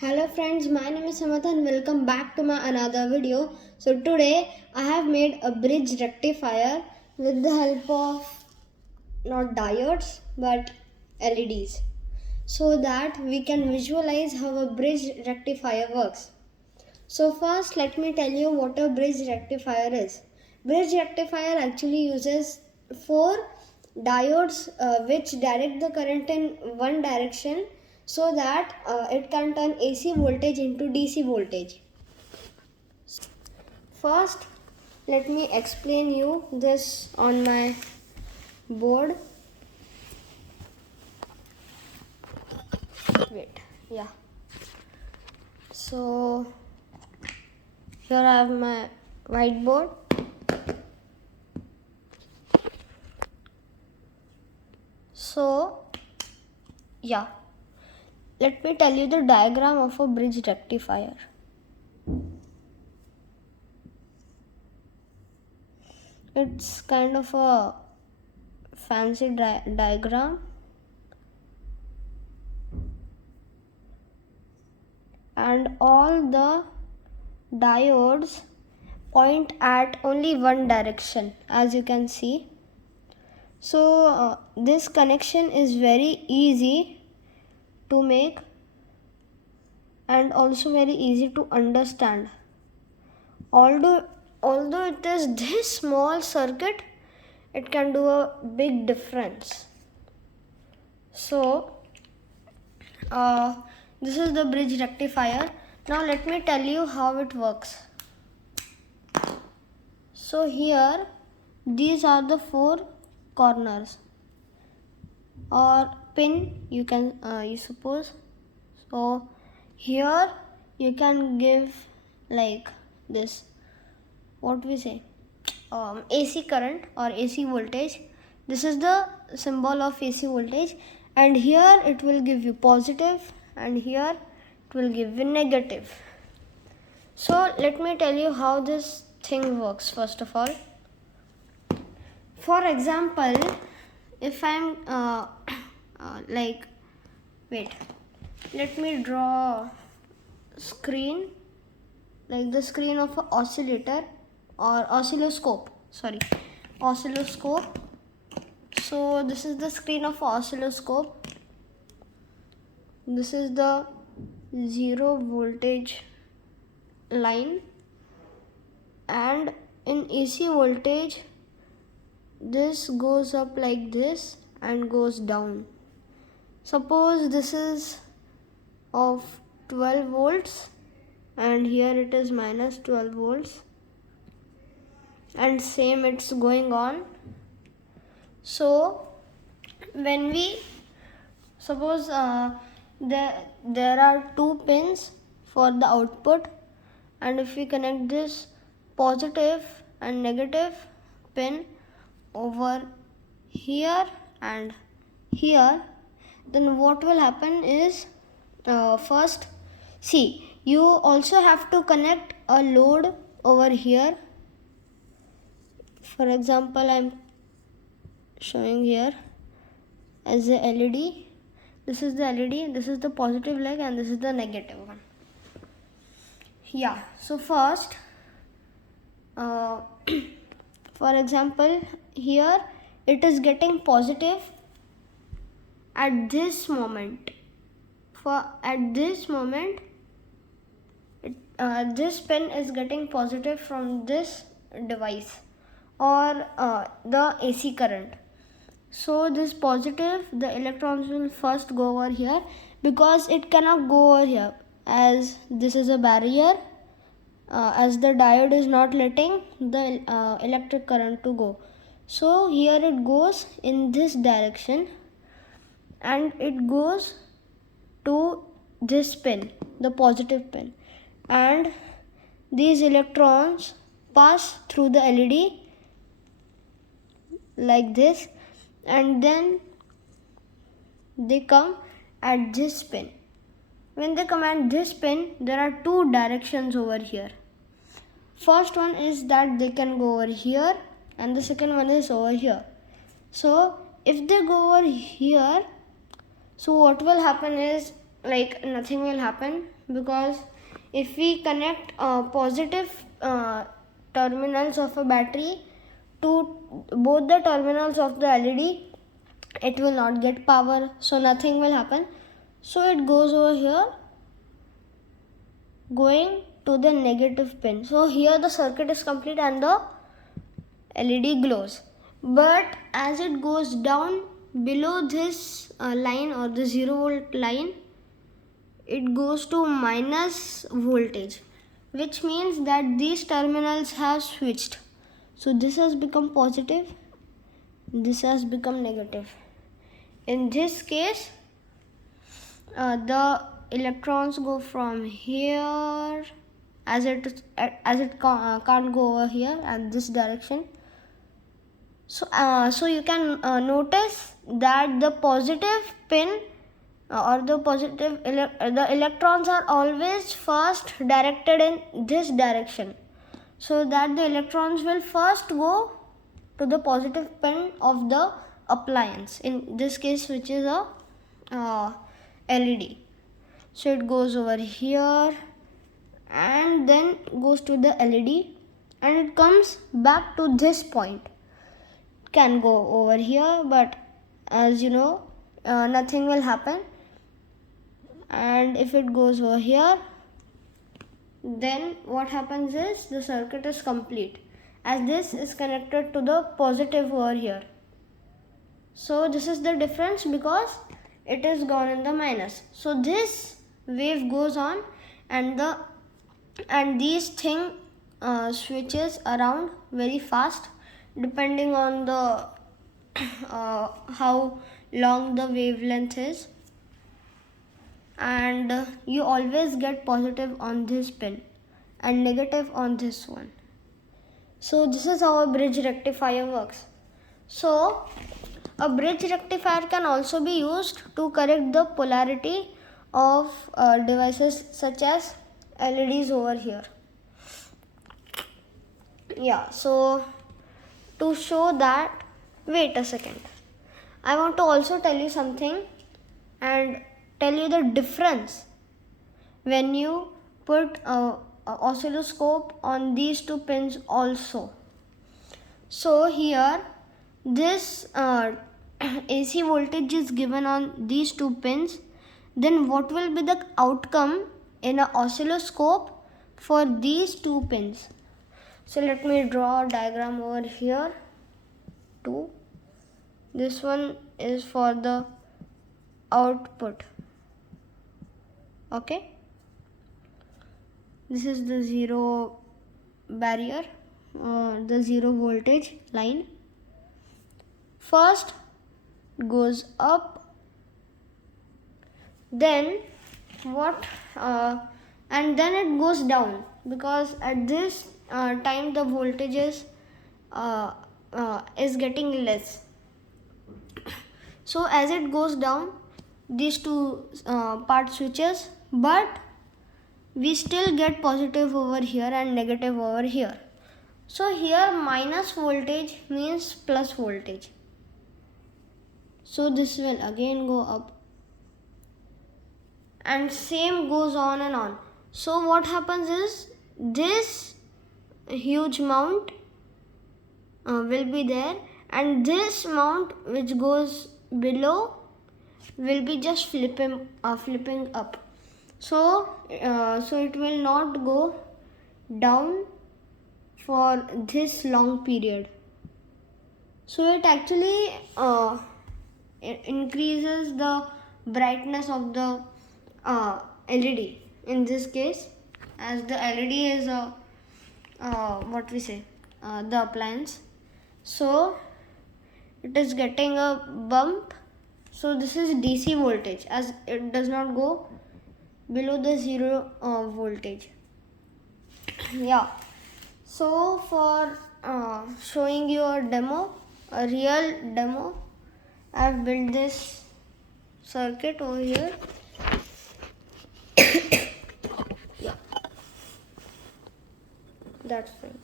Hello friends, my name is Samatha and welcome back to my another video. So today I have made a bridge rectifier with the help of not diodes but LEDs so that we can visualize how a bridge rectifier works. So first let me tell you what a bridge rectifier is. Bridge rectifier actually uses four diodes which direct the current in one direction so that it can turn AC voltage into DC voltage. First let me explain you this on my board. Wait, yeah. So here I have my whiteboard. So yeah, let me tell you the diagram of a bridge rectifier. It's kind of a fancy diagram, and all the diodes point at only one direction, as you can see. So this connection is very easy to make and also very easy to understand. Although it is this small circuit, it can do a big difference. So this is the bridge rectifier. Now let me tell you how it works. So here these are the four corners or pin, you can you suppose. So here you can give like this, what we say, AC current or AC voltage. This is the symbol of AC voltage, and here it will give you positive and here it will give you negative. So let me tell you how this thing works. First of all, for example, if I'm wait, let me draw screen like the screen of an oscillator or oscilloscope. Oscilloscope. So this is the screen of oscilloscope. This is the zero voltage line, and in AC voltage this goes up like this and goes down. Suppose this is of 12 volts and here it is minus 12 volts, and same it's going on. So when we suppose there are two pins for the output, and if we connect this positive and negative pin over here and here, then what will happen is first, see, you also have to connect a load over here. For example, I'm showing here as a LED. This is the LED, this is the positive leg, and this is the negative one. Yeah, so first for example, here it is getting positive at this moment. At this moment this pin is getting positive from this device or the AC current. So this positive, the electrons will first go over here because it cannot go over here as this is a barrier, as the diode is not letting the electric current to go. So here it goes in this direction and it goes to this pin, the positive pin, and these electrons pass through the LED like this, and then they come at this pin. When they come at this pin, there are two directions over here. First one is that they can go over here, and the second one is over here. So if they go over here, so what will happen is like nothing will happen, because if we connect positive terminals of a battery to both the terminals of the LED, it will not get power, so nothing will happen. So it goes over here, going to the negative pin. So here the circuit is complete and the LED glows. But as it goes down below this line or the 0 volt line, it goes to minus voltage, which means that these terminals have switched. So this has become positive, this has become negative. In this case, the electrons go from here, as it can't go over here at this direction. So you can notice that the positive pin or the the electrons are always first directed in this direction, so that the electrons will first go to the positive pin of the appliance, in this case which is a LED. So it goes over here and then goes to the LED and it comes back to this point. It can go over here, but as you know, nothing will happen. And if it goes over here, then what happens is the circuit is complete, as this is connected to the positive over here. So this is the difference because it is gone in the minus. So this wave goes on and these thing switches around very fast depending on the how long the wavelength is, and you always get positive on this pin and negative on this one. So this is how a bridge rectifier works. So a bridge rectifier can also be used to correct the polarity of devices such as LEDs over here. Yeah, so to show that, wait a second, I want to also tell you something and tell you the difference when you put a oscilloscope on these two pins also. So here this AC voltage is given on these two pins, then what will be the outcome in an oscilloscope for these two pins? So let me draw a diagram over here too. This one is for the output. Okay, this is the zero barrier, the zero voltage line. First goes up, then what and then it goes down, because at this time the voltage is getting less. So as it goes down, these two part switches, but we still get positive over here and negative over here. So here minus voltage means plus voltage. So this will again go up and same goes on and on. So what happens is this huge mount will be there, and this mount which goes below will be just flipping up. So it will not go down for this long period. So it actually it increases the brightness of the LED in this case, as the LED is the appliance. So it is getting a bump. So this is DC voltage, as it does not go below the zero voltage. Yeah, so for showing you a real demo, I've built this circuit over here. Yeah, that's fine.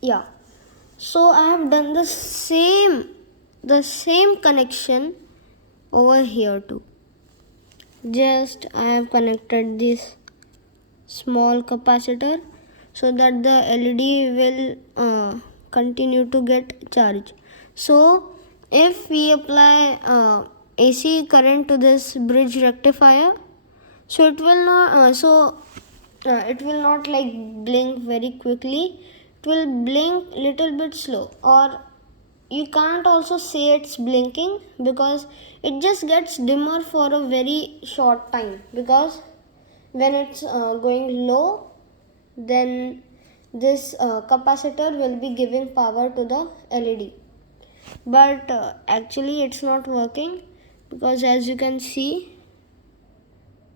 Yeah, so I have done the same connection over here too. just I have connected this small capacitor so that the LED will continue to get charge. So if we apply AC current to this bridge rectifier, so it will not like blink very quickly. It will blink little bit slow, or you can't also say it's blinking because it just gets dimmer for a very short time, because when it's going low, then this capacitor will be giving power to the LED. But actually it's not working, because as you can see,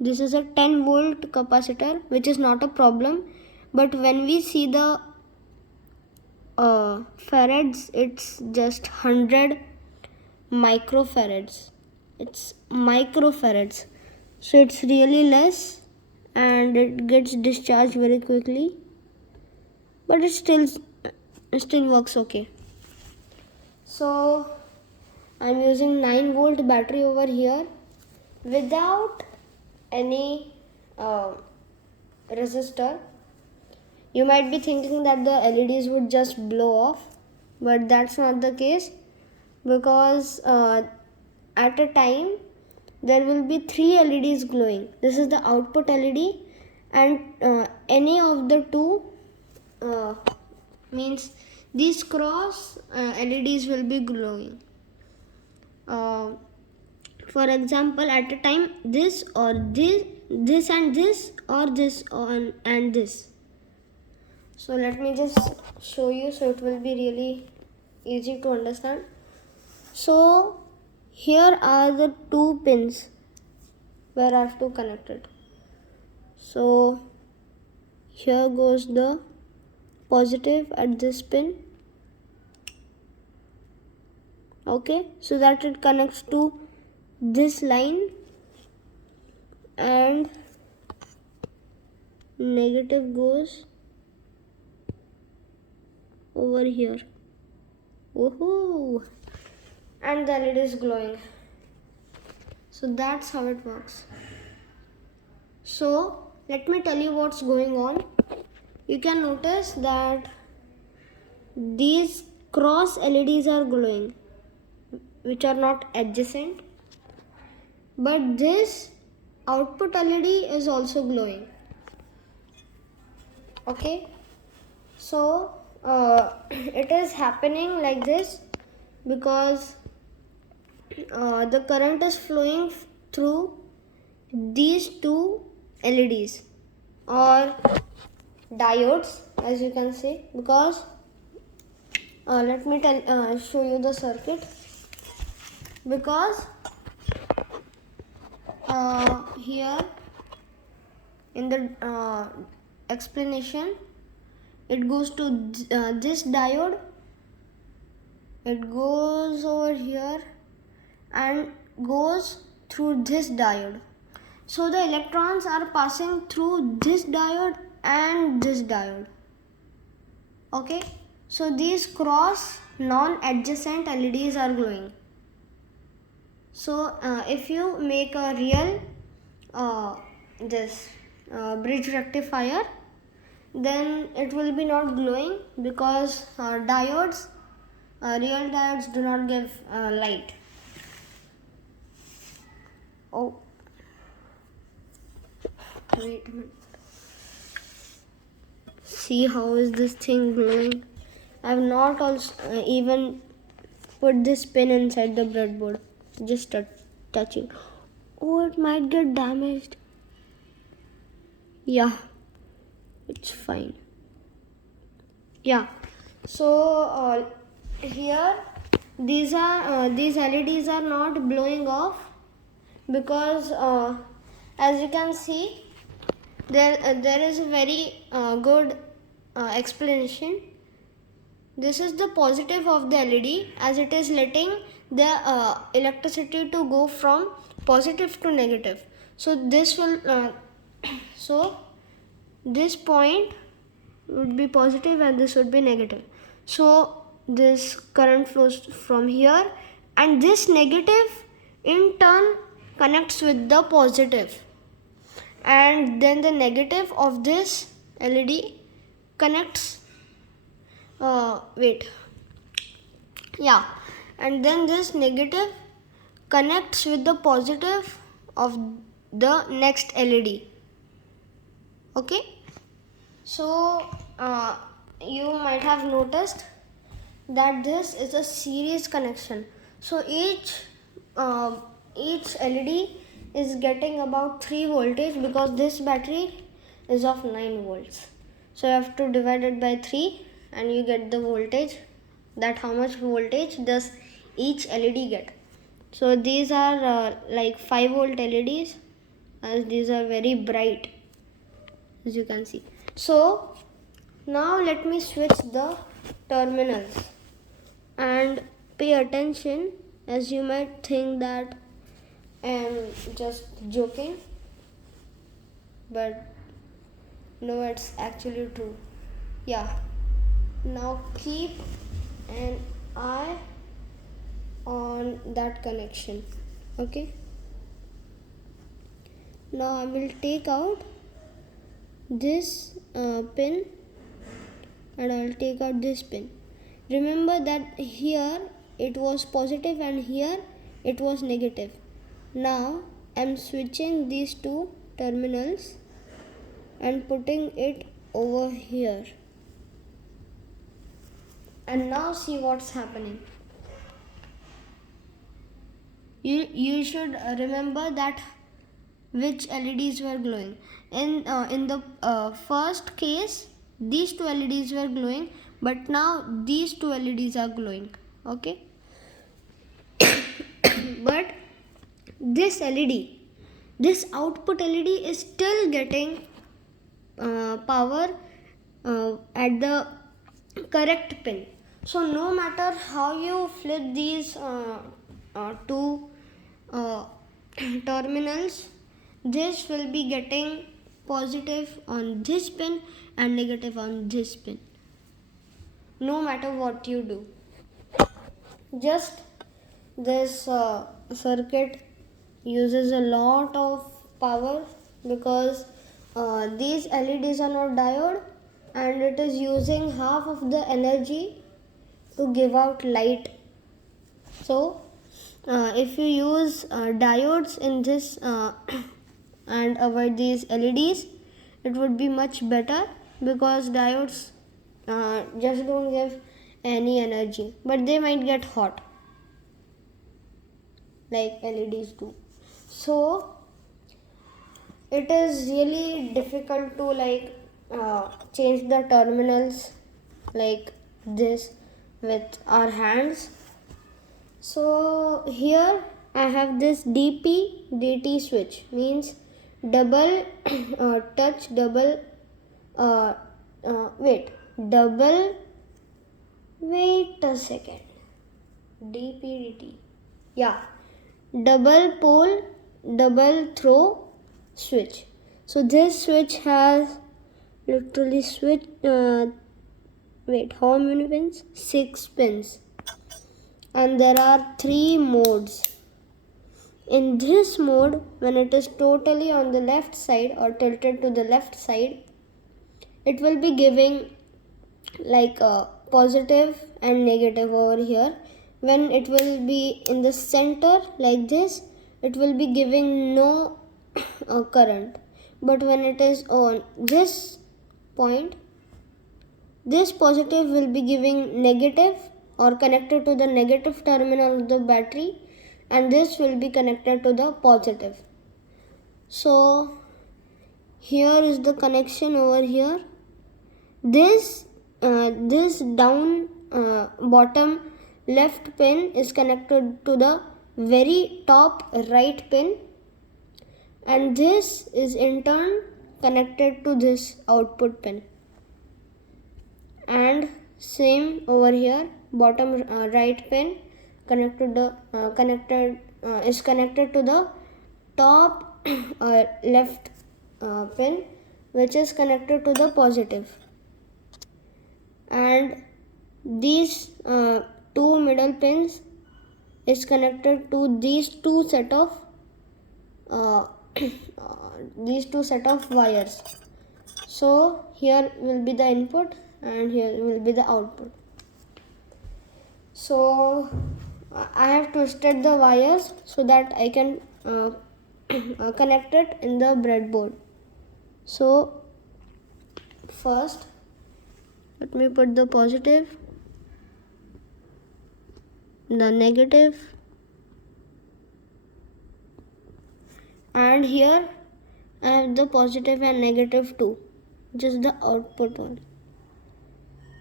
this is a 10 volt capacitor, which is not a problem. But when we see the farads, it's just 100 microfarads. It's microfarads, so it's really less and it gets discharged very quickly, but it still works okay. So I'm using 9 volt battery over here without any resistor. You might be thinking that the LEDs would just blow off, but that's not the case, because at a time there will be 3 LEDs glowing. This is the output LED, and any of the two means these cross LEDs will be glowing. For example, at a time this or this and this, or this and this. So let me just show you, so it will be really easy to understand. So here are the 2 pins where I have to connect it. So here goes the positive at this pin, okay, so that it connects to this line, and negative goes over here. Woohoo! And then it is glowing. So that's how it works. So let me tell you what's going on. You can notice that these cross LEDs are glowing, which are not adjacent, but this output LED is also glowing. Okay, so it is happening like this because the current is flowing through these 2 LEDs or diodes, as you can see, because let me show you the circuit. Because here in the explanation, it goes to this diode, it goes over here and goes through this diode. So the electrons are passing through this diode and this diode. Okay, so these cross non-adjacent LEDs are glowing. So if you make a real bridge rectifier, then it will be not glowing, because real diodes do not give light. Oh, wait a minute. See how is this thing glowing? I have not also even put this pin inside the breadboard. Just touching. Oh, it might get damaged. Yeah, it's fine. Yeah, so here these LEDs are not blowing off, because as you can see, there is a very good explanation. This is the positive of the LED, as it is letting the electricity to go from positive to negative. So this will so this point would be positive and this would be negative. So this current flows from here, and this negative in turn connects with the positive, and then the negative of this LED connects and then this negative connects with the positive of the next LED. Okay, so you might have noticed that this is a series connection. So each LED is getting about 3 voltage because this battery is of 9 volts. So you have to divide it by 3 and you get the voltage, that how much voltage does each LED get. So these are like 5 volt LEDs, as these are very bright, as you can see. So now let me switch the terminals and pay attention, as you might think that I am just joking, but no, it's actually true. Yeah, now keep an eye on that connection. Okay, now I will take out this pin and I will take out this pin. Remember that here it was positive and here it was negative. Now I am switching these two terminals and putting it over here. And now see what's happening. You should remember that which LEDs were glowing. In the first case, these two LEDs were glowing, but now these two LEDs are glowing. Okay. But this LED, this output LED is still getting power at the correct pin. So no matter how you flip these two terminals, this will be getting positive on this pin and negative on this pin, no matter what you do. Just this circuit uses a lot of power because these LEDs are not diode, and it is using half of the energy to give out light. So if you use diodes in this and avoid these LEDs, it would be much better, because diodes just don't give any energy, but they might get hot like LEDs do. So it is really difficult to change the terminals like this with our hands. So here I have this DP DT switch, means double touch double wait a second, DP DT, yeah, double pole double throw switch. So this switch has literally how many pins? 6 pins, and there are 3 modes. In this mode, when it is totally on the left side or tilted to the left side, it will be giving like a positive and negative over here. When it will be in the center like this, it will be giving no current. But when it is on this point, this positive will be giving negative or connected to the negative terminal of the battery, and this will be connected to the positive. So here is the connection over here. This down bottom left pin is connected to the very top right pin, and this is in turn connected to this output pin, and same over here, bottom right pin is connected to the top left pin, which is connected to the positive, and these two middle pins is connected to these two set of uh, these two set of wires. So here will be the input and here will be the output. So I have twisted the wires so that I can connect it in the breadboard. So first let me put the positive, the negative, and here I have the positive and negative too, just the output one.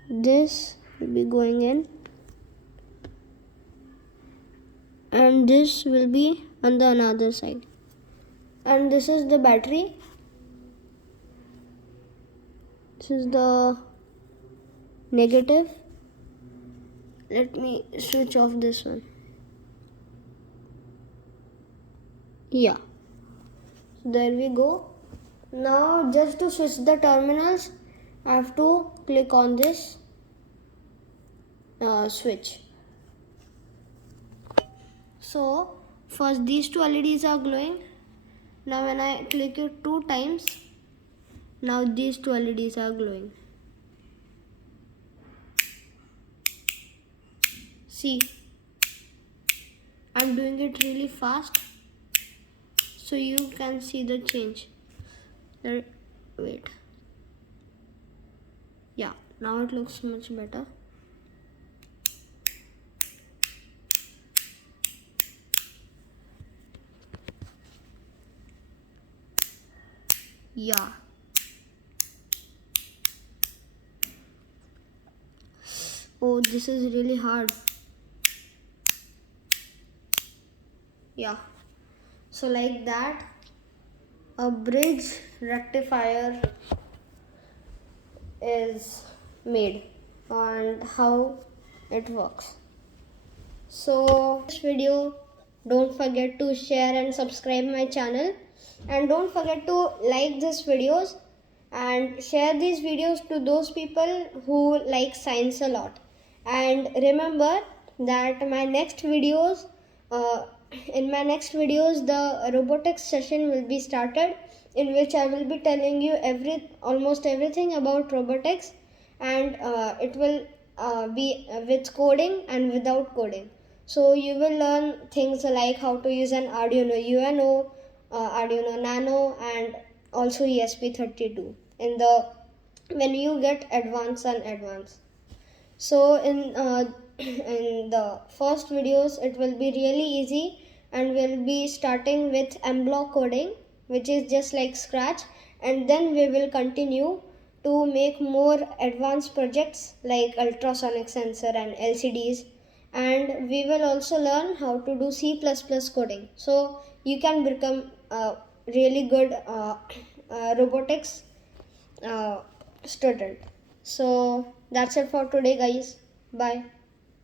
This will be going in and this will be on the another side, and this is the battery. This is the negative. Let me switch off this one. Yeah, so there we go. Now just to switch the terminals, I have to click on this switch. So first these two LEDs are glowing. Now when I click it 2 times, now these two LEDs are glowing. See, I'm doing it really fast so you can see the change. Wait. Yeah, now it looks much better. Yeah. Oh, this is really hard. Yeah. So like that, a bridge rectifier is made and how it works. So this video, don't forget to share and subscribe my channel, and don't forget to like these videos and share these videos to those people who like science a lot. And remember that my next videos in my next videos the robotics session will be started, in which I will be telling you almost everything about robotics, and it will be with coding and without coding. So you will learn things like how to use an Arduino UNO, Arduino Nano, and also ESP32 in the when you get advanced and advanced. So in the first videos it will be really easy, and we'll be starting with M block coding, which is just like Scratch, and then we will continue to make more advanced projects like ultrasonic sensor and LCDs, and we will also learn how to do C++ coding, so you can become a really good robotics student. So that's it for today, guys. Bye.